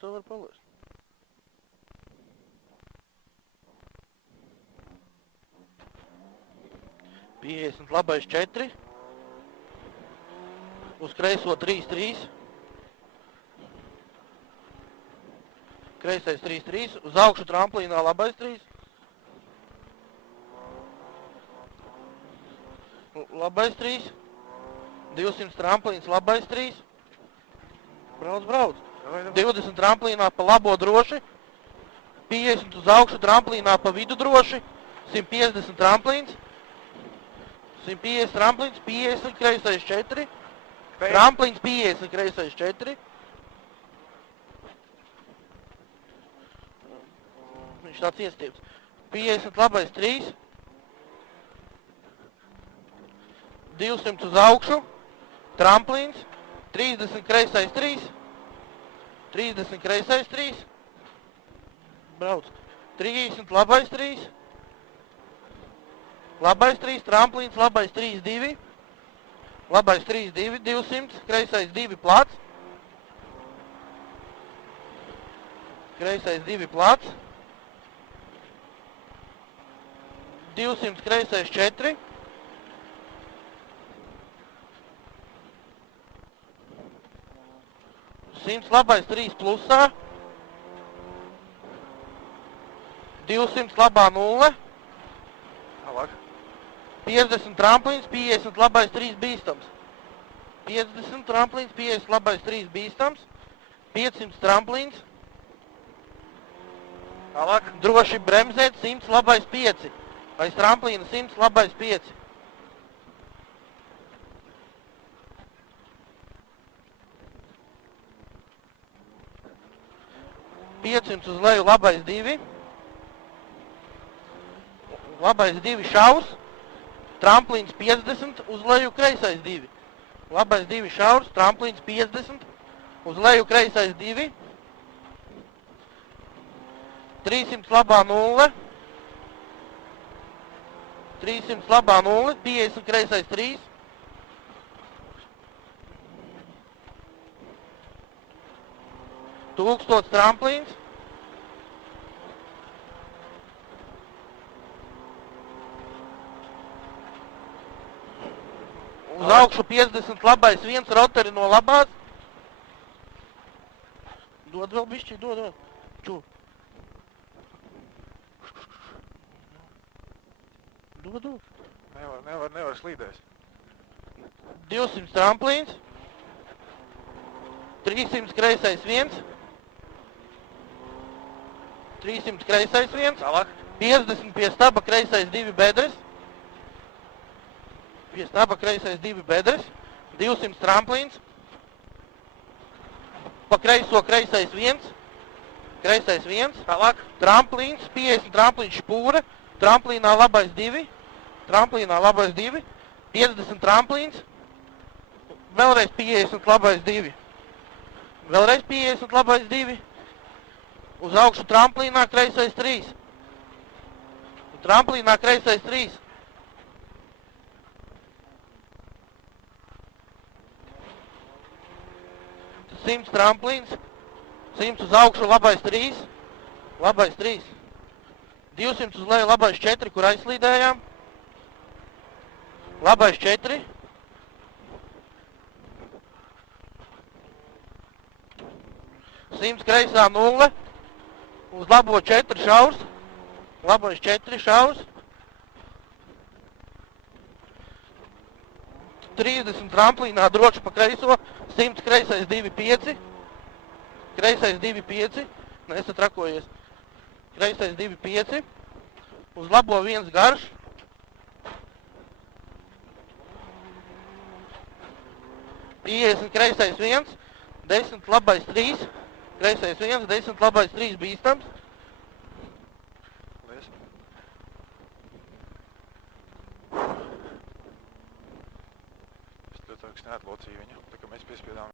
to var palaist. Piesdesmit labais 4. Uz kreiso 3-3. Kreisais 3-3. Uz augšu tramplīnā labais 3. Labais 3. 200 tramplīns labais 3. Brauc, brauc. 20 tramplīnā pa labo droši. 50 uz augšu tramplīnā pa vidu droši. 150 tramplīns. 150 tramplīns, 50 kreisais 4. Tramplīns 50 kreisais 4. Viņš tāds iestieps. 50 labais 3. 200 uz augšu. Tramplīns. 30 kreisais 3. 30 kreisais 3. Brauc. 30 labais 3. Labais 3, tramplīns, labais 3, 2. Labais 3, 2, 200, kreisais 2 plats. Kreisais 2 plats. 200, kreisais 4. Simts labais 3 plusā. 200 labā 0. Tālāk. 50 tramplīns, 50 labais 3 bīstams. 50 tramplīns, 50 labais 3 bīstams. 500 tramplīns. Tālāk. Droši bremzēt, 100 labais 5. Aiz tramplīna 100 labais 5. Piecimts uz leju labais 2. Labais 2 šaus. Tramplīns 50, uz leju kreisais 2. Labais 2 šaurs, tramplīns 50, uz leju kreisais 2. 300 labā 0. 300 labā 0, 50 kreisais 3. 1000 tramplīns. Uz augšu 50 labais 1 rotari no labās. Dod vēl bišķi, dod. Ču. Dod. Nevar slīdēs. 200 tramplīns. 300 kreisais 1. 300 kreisais 1. Tālāk. 50 pie staba kreisais 2 bedres. Pie staba kreisais 2 bedres. 200 tramplīns. Pa kreiso kreisais 1. Kreisais 1. Tālāk. Tramplīns. 50 tramplīns špūra. Tramplīnā labais 2. Tramplīnā labais 2. 50 tramplīns. Vēlreiz 50 labais 2. Vēlreiz 50 labais 2. Uz augšu tramplīnā kreisais 3. Tramplīnā kreisais 3. 100 tramplīns. 100 uz augšu labais 3. Labais 3. 200 uz leju labais 4, kur aizslīdējām. Labais 4. 100 kreisā 0. Uz labo 4 šaurs. Labais 4 šaurs. 30 tramplīnā droši pa kreiso. 100 kreisais 2,5. Kreisais 2,5. Nesatrakojies. Kreisais 2,5. Uz labo 1 garš. 50 kreisais 1. 10 labais 3. Kreisais 1. 10 labais 3 bīstams. Es ļoti neatlocīju viņu, tā kā mēs piespiedām.